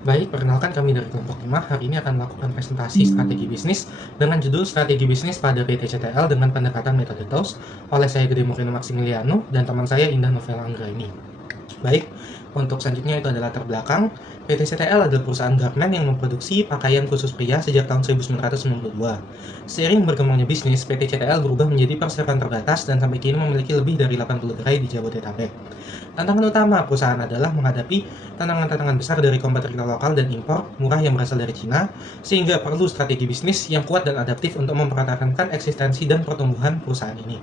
Baik, perkenalkan kami dari kelompok 5. Hari ini akan melakukan presentasi strategi bisnis dengan judul Strategi Bisnis pada PT CTL dengan pendekatan metode TOS oleh saya Gede Murino Maximiliano dan teman saya Indah Novela Anggraini. Baik, untuk selanjutnya itu adalah latar belakang. PT CTL adalah perusahaan garment yang memproduksi pakaian khusus pria sejak tahun 1992. Seiring berkembangnya bisnis, PT CTL berubah menjadi perseroan terbatas dan sampai kini memiliki lebih dari 80 gerai di Jabodetabek. Tantangan utama perusahaan adalah menghadapi tantangan-tantangan besar dari kompetitor lokal dan impor murah yang berasal dari Cina, sehingga perlu strategi bisnis yang kuat dan adaptif untuk mempertahankan eksistensi dan pertumbuhan perusahaan ini.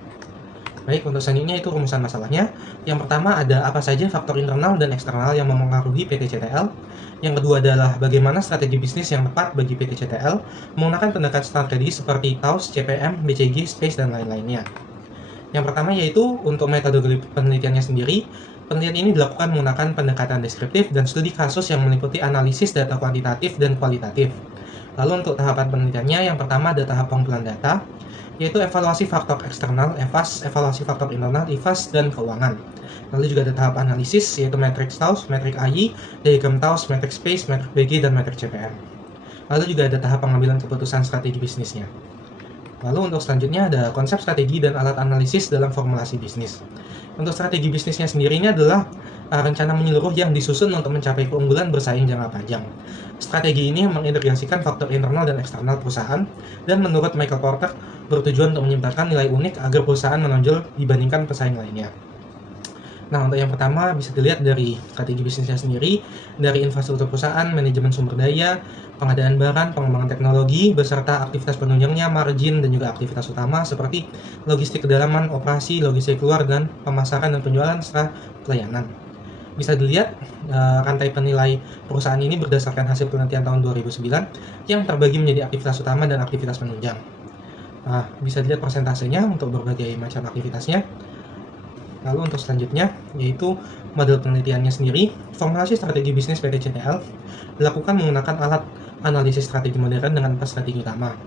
Baik, untuk selanjutnya itu rumusan masalahnya. Yang pertama ada apa saja faktor internal dan eksternal yang mempengaruhi PT CTL. Yang kedua adalah bagaimana strategi bisnis yang tepat bagi PT CTL menggunakan pendekatan strategi seperti TAOS, CPM, BCG, SPACE, dan lain-lainnya. Yang pertama yaitu untuk metode penelitiannya sendiri. Penelitian ini dilakukan menggunakan pendekatan deskriptif dan studi kasus yang meliputi analisis data kuantitatif dan kualitatif. Lalu untuk tahapan penelitiannya, yang pertama ada tahap pengumpulan data, yaitu evaluasi faktor eksternal, EVAS, evaluasi faktor internal, IVAS, dan keuangan. Lalu juga ada tahap analisis, yaitu matriks TAOS, metrik AI, diagram TAOS, metrik SPACE, metrik BG, dan metrik CPM. Lalu juga ada tahap pengambilan keputusan strategi bisnisnya. Lalu untuk selanjutnya ada konsep strategi dan alat analisis dalam formulasi bisnis. Untuk strategi bisnisnya sendiri ini adalah rencana menyeluruh yang disusun untuk mencapai keunggulan bersaing jangka panjang. Strategi ini mengintegrasikan faktor internal dan eksternal perusahaan, dan menurut Michael Porter bertujuan untuk menyimpankan nilai unik agar perusahaan menonjol dibandingkan pesaing lainnya. Nah, untuk yang pertama bisa dilihat dari strategi bisnisnya sendiri, dari infrastruktur perusahaan, manajemen sumber daya, pengadaan barang, pengembangan teknologi, beserta aktivitas penunjangnya, margin, dan juga aktivitas utama seperti logistik kedalaman, operasi, logistik keluar, dan pemasaran dan penjualan serta pelayanan. Bisa dilihat rantai penilai perusahaan ini berdasarkan hasil penelitian tahun 2009 yang terbagi menjadi aktivitas utama dan aktivitas penunjang. Bisa dilihat persentasenya untuk berbagai macam aktivitasnya. Lalu untuk selanjutnya, yaitu model penelitiannya sendiri. Formulasi strategi bisnis PT CTL dilakukan menggunakan alat analisis strategi modern dengan 4 strategi utama.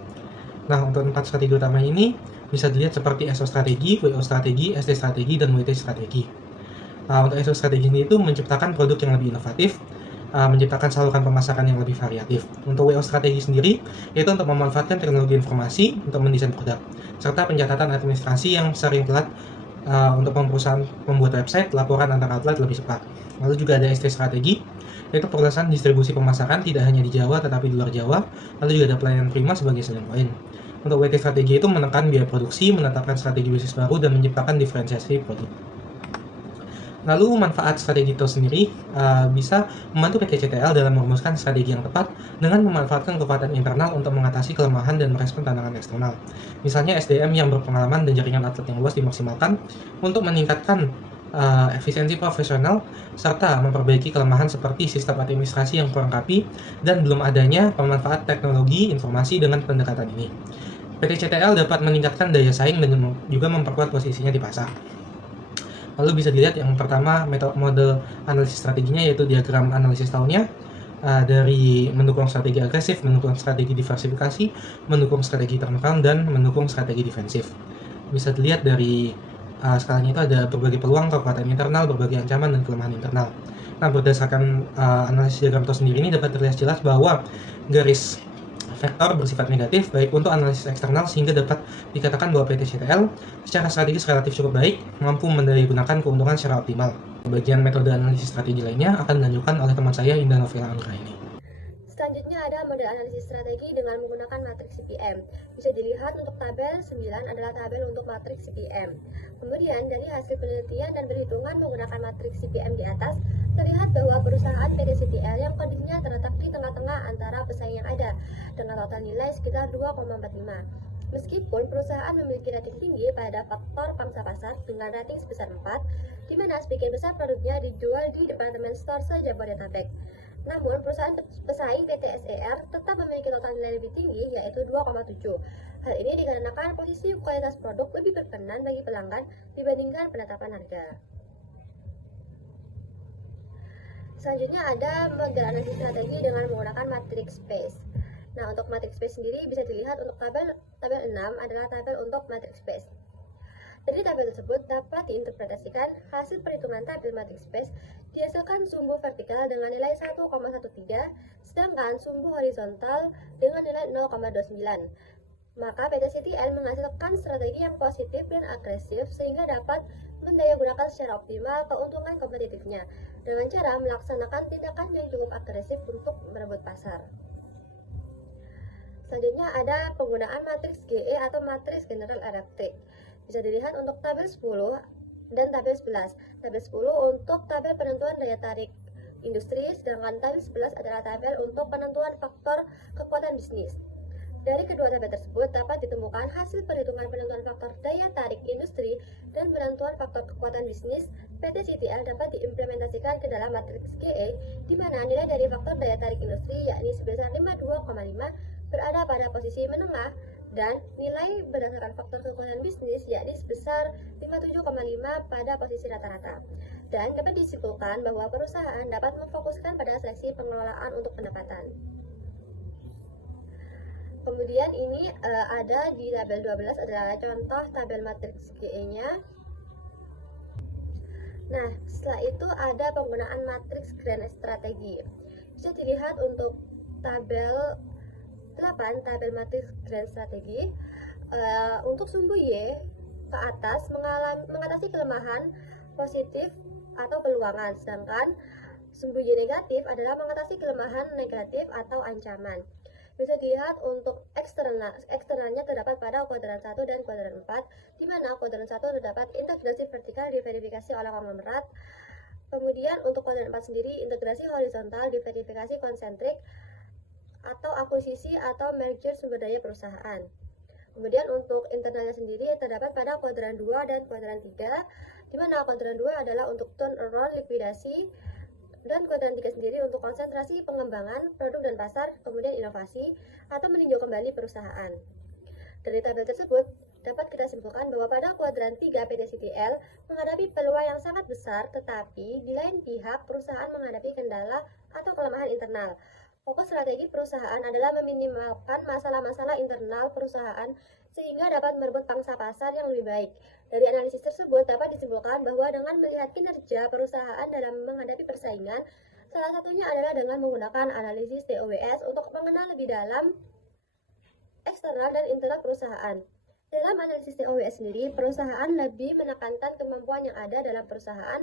Nah, untuk 4 strategi utama ini bisa dilihat seperti SO strategi, WO strategi, SD strategi, dan WT strategi. Untuk SO strategi ini itu menciptakan produk yang lebih inovatif, menciptakan saluran pemasaran yang lebih variatif. Untuk WO strategi sendiri, yaitu untuk memanfaatkan teknologi informasi untuk mendesain produk, serta pencatatan administrasi yang sering telat untuk perusahaan membuat website, laporan antar outlet lebih cepat. Lalu juga ada ST strategi, yaitu perluasan distribusi pemasaran tidak hanya di Jawa tetapi di luar Jawa. Lalu juga ada pelayanan prima sebagai selling point. Untuk WT strategi itu menekan biaya produksi, menetapkan strategi bisnis baru, dan menciptakan diferensiasi produk. Lalu manfaat strategi itu sendiri bisa membantu PT CTL dalam merumuskan strategi yang tepat dengan memanfaatkan kekuatan internal untuk mengatasi kelemahan dan merespon tantangan eksternal. Misalnya SDM yang berpengalaman dan jaringan atlet yang luas dimaksimalkan untuk meningkatkan efisiensi profesional serta memperbaiki kelemahan seperti sistem administrasi yang kurang rapi dan belum adanya pemanfaat teknologi informasi dengan pendekatan ini. PT CTL dapat meningkatkan daya saing dan juga memperkuat posisinya di pasar. Lalu bisa dilihat yang pertama model analisis strateginya yaitu diagram analisis tahunnya, dari mendukung strategi agresif, mendukung strategi diversifikasi, mendukung strategi turnaround, dan mendukung strategi defensif. Bisa dilihat dari skalanya itu ada berbagai peluang, kekuatan internal, berbagai ancaman, dan kelemahan internal. Nah, berdasarkan analisis diagram itu sendiri ini dapat terlihat jelas bahwa garis vektor bersifat negatif baik untuk analisis eksternal sehingga dapat dikatakan bahwa PT CTL secara strategis relatif cukup baik, mampu mendayaguna keuntungan secara optimal. Bagian metode analisis strategi lainnya akan dilanjutkan oleh teman saya Indah Novela Anggraini. Selanjutnya ada model analisis strategi dengan menggunakan matriks CPM. Bisa dilihat untuk tabel 9 adalah tabel untuk matriks CPM. Kemudian dari hasil penelitian dan perhitungan menggunakan matriks CPM di atas, terlihat bahwa perusahaan PT CTL yang kondisinya terletak di tengah-tengah antara pesaing yang ada, dengan total nilai sekitar 2,45. Meskipun perusahaan memiliki rating tinggi pada faktor pangsa pasar dengan rating sebesar 4, di mana sebagian besar produknya dijual di departemen store se-Jabodetabek. Namun, perusahaan pesaing PT SER tetap memiliki total nilai lebih tinggi, yaitu 2,7. Hal ini dikarenakan posisi kualitas produk lebih berkenan bagi pelanggan dibandingkan penetapan harga. Selanjutnya ada model analisis strategi dengan menggunakan matriks SPACE. Nah, untuk matriks SPACE sendiri bisa dilihat untuk tabel 6 adalah tabel untuk matriks SPACE. Dari tabel tersebut dapat diinterpretasikan hasil perhitungan tabel matriks SPACE dihasilkan sumbu vertikal dengan nilai 1,13, sedangkan sumbu horizontal dengan nilai 0,29. Maka PT CTL menghasilkan strategi yang positif dan agresif sehingga dapat mendayagunakan secara optimal keuntungan kompetitifnya dengan cara melaksanakan tindakan yang cukup agresif untuk merebut pasar. Selanjutnya ada penggunaan matriks GE atau matriks General Electric. Bisa dilihat untuk tabel 10 dan tabel 11. Tabel 10 untuk tabel penentuan daya tarik industri, sedangkan tabel 11 adalah tabel untuk penentuan faktor kekuatan bisnis. Dari kedua tabel tersebut dapat ditemukan hasil perhitungan penentuan faktor daya tarik industri dan penentuan faktor kekuatan bisnis PT CTL dapat diimplementasikan ke dalam matriks GE, di mana nilai dari faktor daya tarik industri yakni sebesar 52,5 berada pada posisi menengah dan nilai berdasarkan faktor kekuatan bisnis yakni sebesar 57,5 pada posisi rata-rata. Dan dapat disimpulkan bahwa perusahaan dapat memfokuskan pada seleksi pengelolaan untuk pendapatan. Kemudian ini ada di tabel 12 adalah contoh tabel matriks GE-nya. Nah, setelah itu ada penggunaan matriks grand strategi. Bisa dilihat untuk tabel 8, tabel matriks grand strategi. Untuk sumbu Y ke atas mengatasi kelemahan positif atau peluangan, sedangkan sumbu Y negatif adalah mengatasi kelemahan negatif atau ancaman. Bisa dilihat untuk eksternalnya terdapat pada kuadran 1 dan kuadran 4, di mana kuadran 1 terdapat integrasi vertikal diverifikasi oleh konglomerat. Kemudian untuk kuadran 4 sendiri, integrasi horizontal diverifikasi konsentrik atau akuisisi atau merger sumber daya perusahaan. Kemudian untuk internalnya sendiri terdapat pada kuadran 2 dan kuadran 3, di mana kuadran 2 adalah untuk turnaround likuidasi, dan kuadran 3 sendiri untuk konsentrasi pengembangan produk dan pasar, kemudian inovasi atau meninjau kembali perusahaan. Dari tabel tersebut dapat kita simpulkan bahwa pada kuadran 3 PT CTL menghadapi peluang yang sangat besar, tetapi di lain pihak perusahaan menghadapi kendala atau kelemahan internal. Fokus strategi perusahaan adalah meminimalkan masalah-masalah internal perusahaan sehingga dapat merebut pangsa pasar yang lebih baik. Dari analisis tersebut dapat disimpulkan bahwa dengan melihat kinerja perusahaan dalam menghadapi persaingan, salah satunya adalah dengan menggunakan analisis TOWS untuk mengenal lebih dalam eksternal dan internal perusahaan. Dalam analisis TOWS sendiri, perusahaan lebih menekankan kemampuan yang ada dalam perusahaan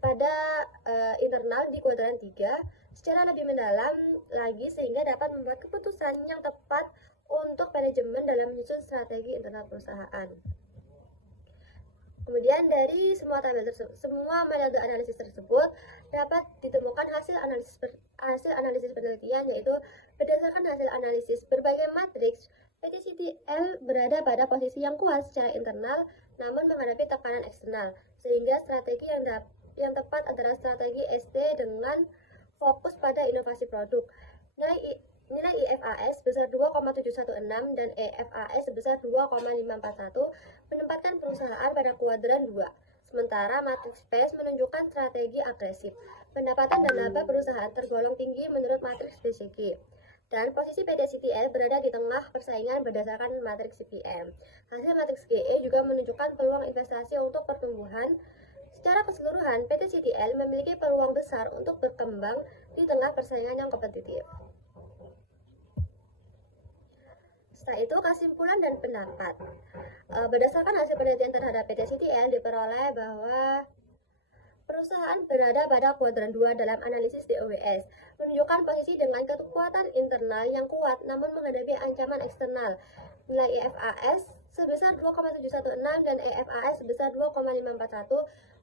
pada internal di kuadran 3 secara lebih mendalam lagi sehingga dapat membuat keputusan yang tepat untuk manajemen dalam menyusun strategi internal perusahaan. Kemudian dari semua metode analisis tersebut dapat ditemukan hasil analisis penelitian, yaitu berdasarkan hasil analisis berbagai matriks, PT CTL berada pada posisi yang kuat secara internal namun menghadapi tekanan eksternal, sehingga strategi yang tepat adalah strategi ST dengan fokus pada inovasi produk. Nilai IFAS sebesar 2,716 dan EFAS sebesar 2,541 menempatkan perusahaan pada kuadran 2. Sementara matriks PES menunjukkan strategi agresif. Pendapatan dan laba perusahaan tergolong tinggi menurut matriks BCG. Dan posisi PT CTL berada di tengah persaingan berdasarkan matriks CPM. Hasil matriks GE juga menunjukkan peluang investasi untuk pertumbuhan. Secara keseluruhan, PT CTL memiliki peluang besar untuk berkembang di tengah persaingan yang kompetitif. Setelah itu, kesimpulan dan pendapat. Berdasarkan hasil penelitian terhadap PT CTL diperoleh bahwa perusahaan berada pada kuadran 2 dalam analisis DOWS, menunjukkan posisi dengan kekuatan internal yang kuat namun menghadapi ancaman eksternal. Nilai IFAS sebesar 2,716 dan EFAS sebesar 2,541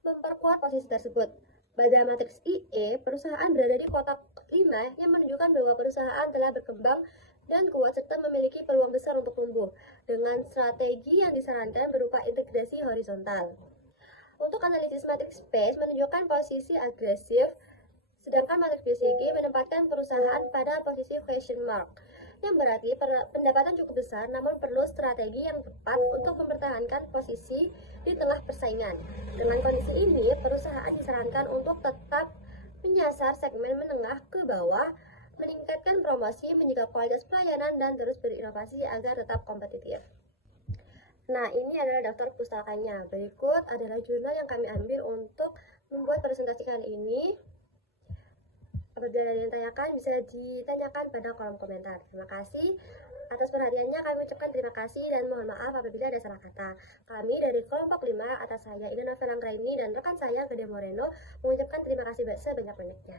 memperkuat posisi tersebut. Pada matriks IE, perusahaan berada di kotak 5 yang menunjukkan bahwa perusahaan telah berkembang dan kuat serta memiliki peluang besar untuk tumbuh dengan strategi yang disarankan berupa integrasi horizontal. Untuk analisis matriks PES menunjukkan posisi agresif, sedangkan matriks BCG menempatkan perusahaan pada posisi question mark, yang berarti pendapatan cukup besar namun perlu strategi yang tepat untuk mempertahankan posisi di tengah persaingan. Dengan kondisi ini, perusahaan disarankan untuk tetap menyasar segmen menengah ke bawah, meningkatkan promosi, menjaga kualitas pelayanan, dan terus berinovasi agar tetap kompetitif. Nah, ini adalah daftar pustakanya. Berikut adalah jurnal yang kami ambil untuk membuat presentasi kali ini. Apabila ada yang tanyakan, bisa ditanyakan pada kolom komentar. Terima kasih atas perhatiannya. Kami ucapkan terima kasih dan mohon maaf apabila ada salah kata. Kami dari kelompok 5 atas saya Indah Novel Anggraini dan rekan saya Gede Moreno mengucapkan terima kasih sebanyak-banyaknya.